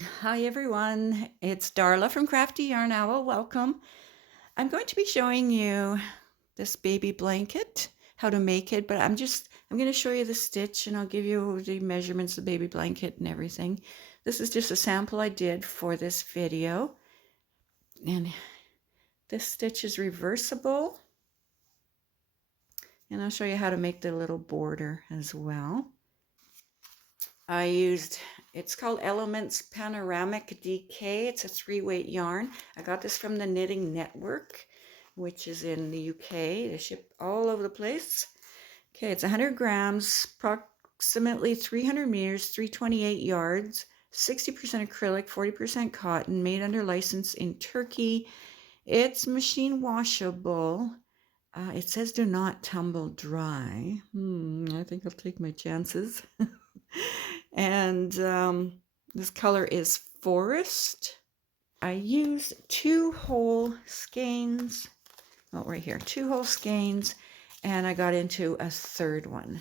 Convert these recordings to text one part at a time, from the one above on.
Hi everyone, it's Darla from Crafty Yarn Owl. Welcome. I'm going to be showing you this baby blanket, how to make it, but I'm going to show you the stitch and I'll give you the measurements of the baby blanket and everything. This is just a sample I did for this video. And this stitch is reversible. And I'll show you how to make the little border as well. I used, it's called Elements Panoramic DK. It's a 3-weight yarn. I got this from the Knitting Network, which is in the UK. They ship all over the place. Okay, it's 100 grams, approximately 300 meters, 328 yards, 60% acrylic, 40% cotton, made under license in Turkey. It's machine washable. It says do not tumble dry. I think I'll take my chances. And this color is Forest. I used 2 whole skeins. Oh, right here, 2 whole skeins, and I got into a third one.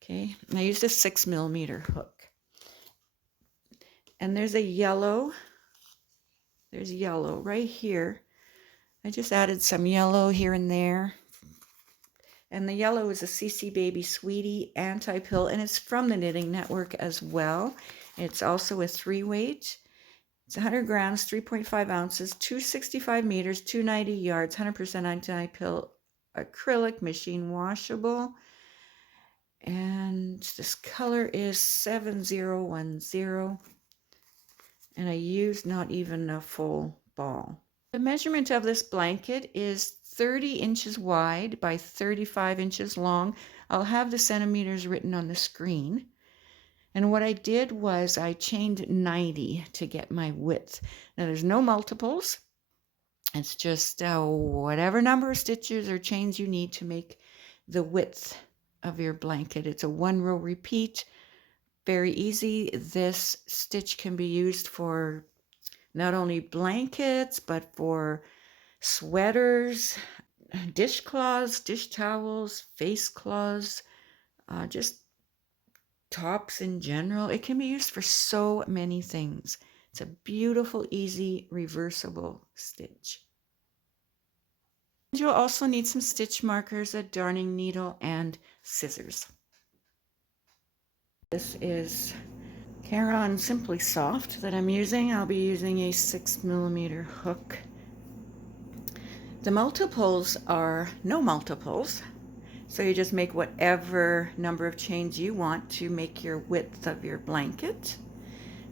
Okay, and I used a 6mm hook. And there's a yellow. There's yellow right here. I just added some yellow here and there. And the yellow is a CC Baby Sweetie anti-pill, and it's from the Knitting Network as well. It's also a 3-weight. It's 100 grams, 3.5 ounces, 265 meters, 290 yards, 100% anti-pill acrylic, machine washable. And this color is 7010. And I used not even a full ball. The measurement of this blanket is 30 inches wide by 35 inches long. I'll have the centimeters written on the screen. And what I did was I chained 90 to get my width. Now there's no multiples. It's just whatever number of stitches or chains you need to make the width of your blanket. It's a 1-row repeat. Very easy. This stitch can be used for not only blankets, but for sweaters, dishcloths, dish towels, face cloths, just tops in general. It can be used for so many things. It's a beautiful, easy, reversible stitch. You'll also need some stitch markers, a darning needle, and scissors. This is Caron Simply Soft that I'm using. I'll be using a 6mm hook. The multiples are no multiples, so you just make whatever number of chains you want to make your width of your blanket.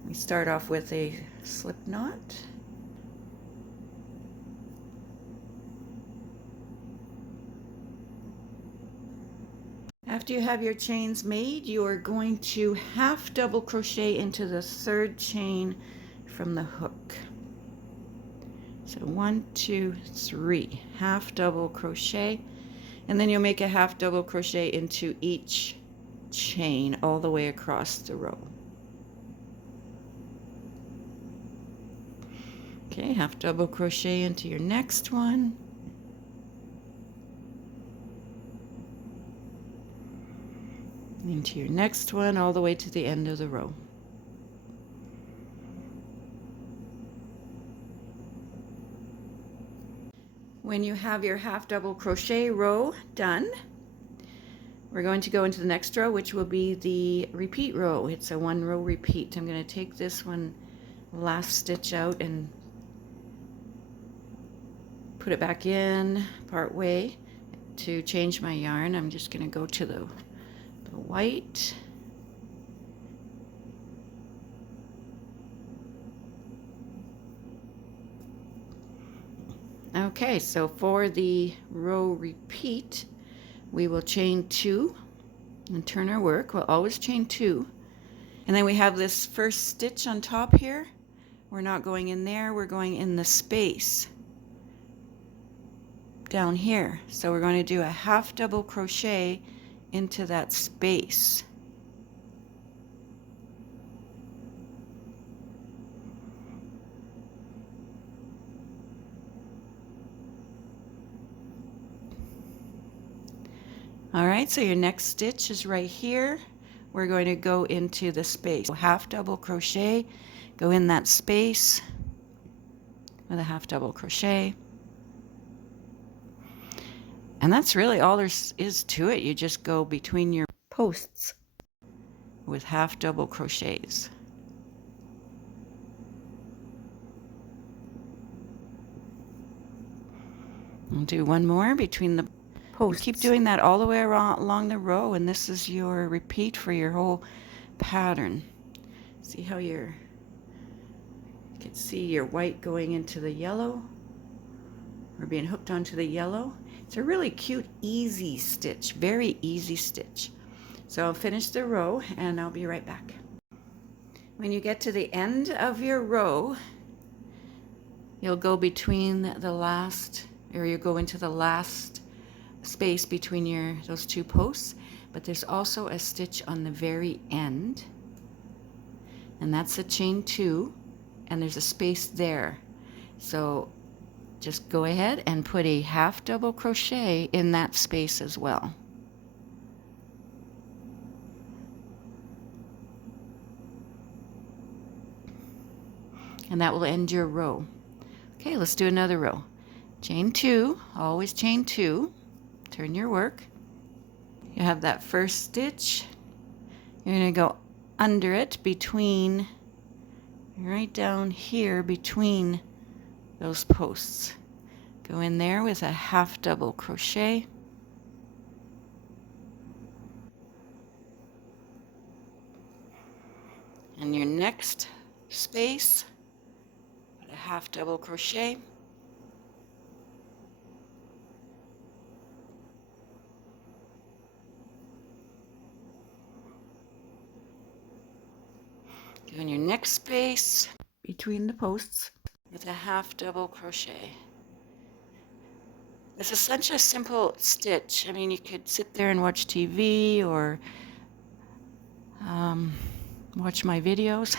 We start off with a slip knot. After you have your chains made, you are going to half double crochet into the 3rd chain from the hook. So 1, 2, 3, half double crochet, and then you'll make a half double crochet into each chain all the way across the row. Okay, half double crochet into your next one. Into your next one all the way to the end of the row. When you have your half double crochet row done, we're going to go into the next row, which will be the repeat row. It's a 1-row repeat. I'm going to take this one last stitch out and put it back in part way. To change my yarn, I'm just going to go to the white. Okay, so for the row repeat, we will chain 2 and turn our work. We'll always chain 2. And then we have this first stitch on top here. We're not going in there, we're going in the space down here. So we're going to do a half double crochet into that space. All right, so your next stitch is right here. We're going to go into the space. Half double crochet, go in that space with a half double crochet. And that's really all there is to it. You just go between your posts with half double crochets. I'll do one more between the posts. Keep doing that all the way around along the row, and this is your repeat for your whole pattern. See how you can see your white going into the yellow, or being hooked onto the yellow. It's a really cute, easy stitch, very easy stitch. So I'll finish the row and I'll be right back. When you get to the end of your row, you'll go between the last, or you go into the last space between those two posts, but there's also a stitch on the very end, and that's a chain 2, and there's a space there. So just go ahead and put a half double crochet in that space as well. And that will end your row. Okay, let's do another row. Chain 2, always chain 2. Turn your work. You have that first stitch. You're going to go under it between, right down here between those posts. Go in there with a half double crochet. And your next space, put a half double crochet. Go in your next space between the posts with a half double crochet. This is such a simple stitch. I mean, you could sit there and watch TV or watch my videos.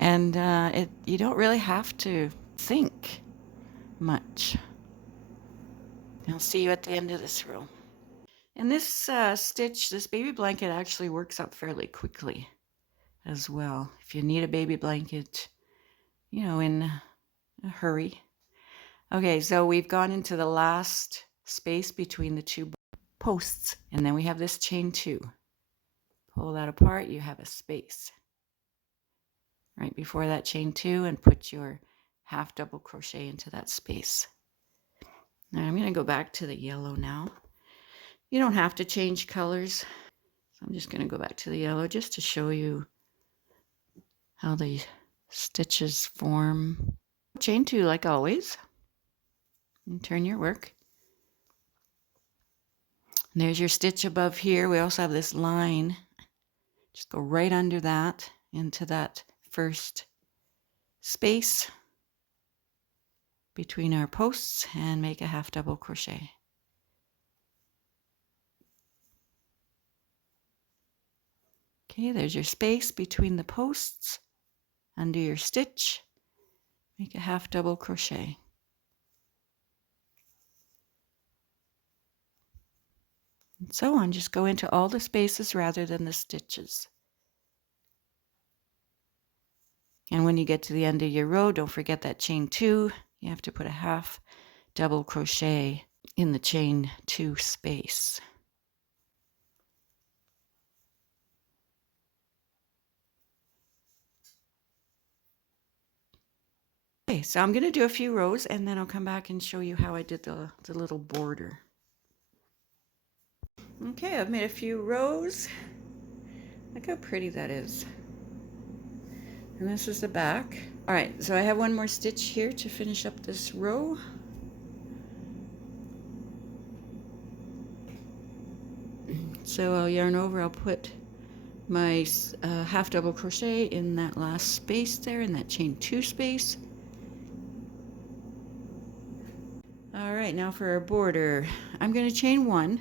And you don't really have to think much. I'll see you at the end of this row. And this stitch, this baby blanket actually works up fairly quickly as well. If you need a baby blanket, you know, in a hurry. Okay, so we've gone into the last space between the two posts, and then we have this chain 2. Pull that apart, you have a space right before that chain 2, and put your half double crochet into that space. Now I'm going to go back to the yellow now. You don't have to change colors, so I'm just going to go back to the yellow just to show you how the stitches form. Chain 2 like always, and turn your work. And there's your stitch above here. We also have this line. Just go right under that into that first space between our posts and make a half double crochet. Okay, there's your space between the posts. Undo your stitch, make a half double crochet. And so on, just go into all the spaces rather than the stitches. And when you get to the end of your row, don't forget that chain 2. You have to put a half double crochet in the chain 2 space. Okay, so I'm going to do a few rows and then I'll come back and show you how I did the little border. Okay, I've made a few rows. Look how pretty that is. And this is the back. All right, so I have one more stitch here to finish up this row. So I'll yarn over, I'll put my half double crochet in that last space there, in that chain 2 space. All right, now for our border. I'm going to chain 1.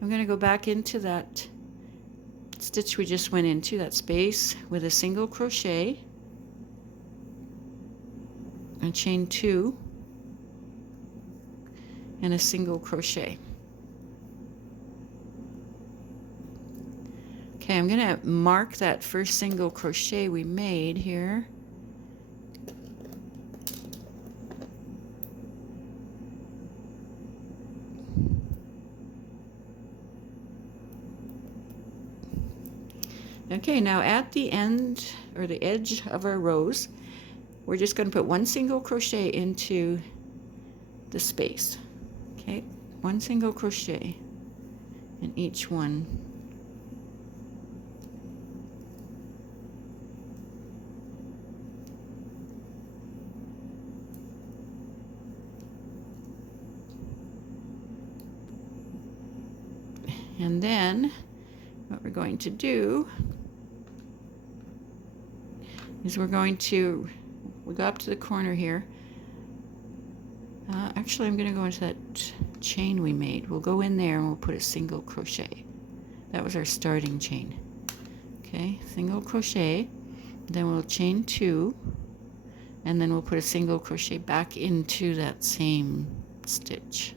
I'm going to go back into that stitch we just went into, that space, with a single crochet and chain 2 and a single crochet. Okay, I'm going to mark that first single crochet we made here. Okay, now at the end or the edge of our rows, we're just going to put one single crochet into the space. Okay, one single crochet in each one. And then what we're going to do is we go up to the corner here. Actually, I'm going to go into that chain we made. We'll go in there and we'll put a single crochet. That was our starting chain. Okay, single crochet, then we'll chain 2, and then we'll put a single crochet back into that same stitch.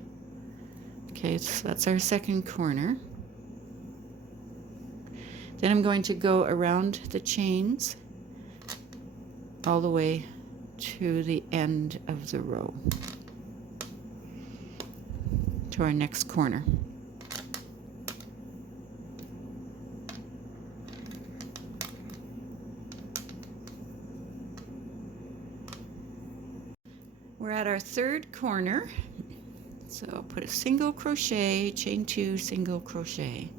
Okay, so that's our second corner. Then I'm going to go around the chains all the way to the end of the row, to our next corner. We're at our third corner, so I'll put a single crochet, chain 2, single crochet.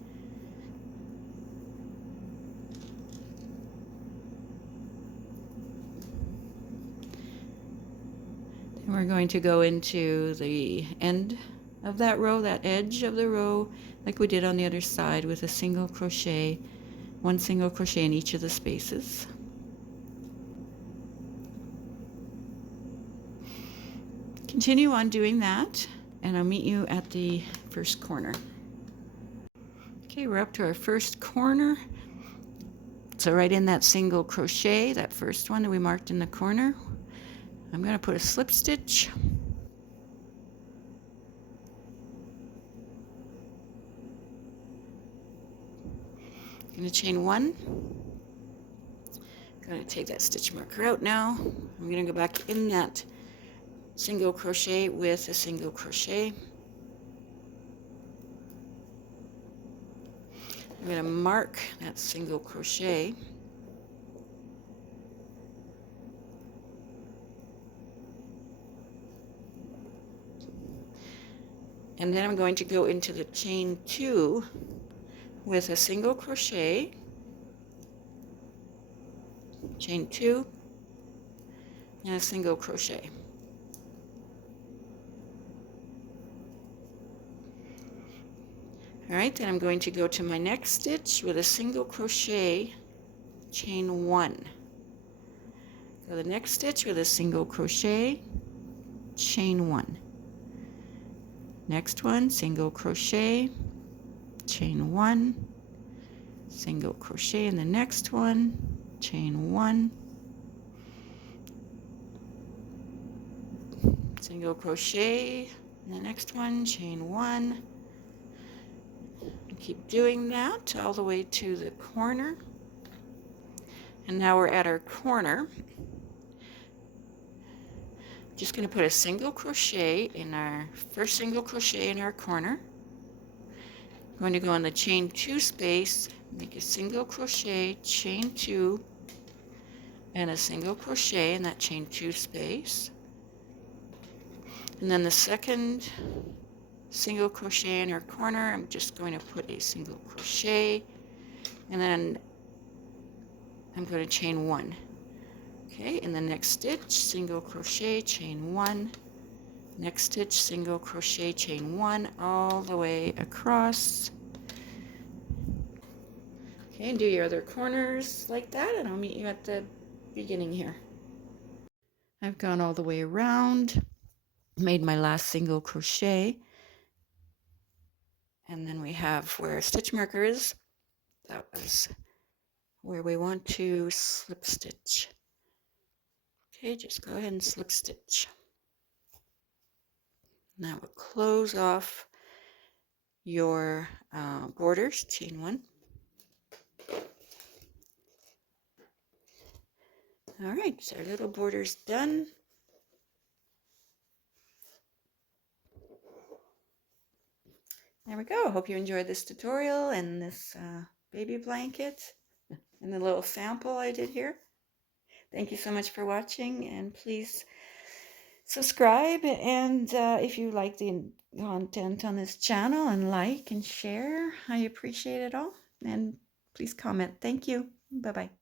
Then we're going to go into the end of that row, that edge of the row, like we did on the other side, with a single crochet, one single crochet in each of the spaces. Continue on doing that, and I'll meet you at the first corner. Okay, we're up to our first corner. So right in that single crochet, that first one that we marked in the corner, I'm going to put a slip stitch. I'm going to chain 1. I'm going to take that stitch marker out now. I'm going to go back in that single crochet with a single crochet. I'm going to mark that single crochet. And then I'm going to go into the chain 2 with a single crochet, chain 2, and a single crochet. All right, then I'm going to go to my next stitch with a single crochet, chain 1. Go to the next stitch with a single crochet, chain 1. Next one, single crochet, chain 1, single crochet in the next one, chain 1, single crochet in the next one, chain 1. Keep doing that all the way to the corner. And now we're at our corner. Just going to put a single crochet in our first single crochet in our corner. I'm going to go in the chain 2 space, make a single crochet, chain 2, and a single crochet in that chain 2 space. And then the second single crochet in our corner, I'm just going to put a single crochet, and then I'm going to chain 1. Okay, in the next stitch, single crochet, chain 1, next stitch, single crochet, chain 1, all the way across. Okay, and do your other corners like that, and I'll meet you at the beginning here. I've gone all the way around, made my last single crochet, and then we have where our stitch marker is. That was where we want to slip stitch. Okay, just go ahead and slip stitch. Now we'll close off your borders, chain 1. All right, so our little border's done. There we go. Hope you enjoyed this tutorial and this baby blanket and the little sample I did here. Thank you so much for watching, and please subscribe, and if you like the content on this channel, and like and share. I appreciate it all, and please comment. Thank you. Bye-bye.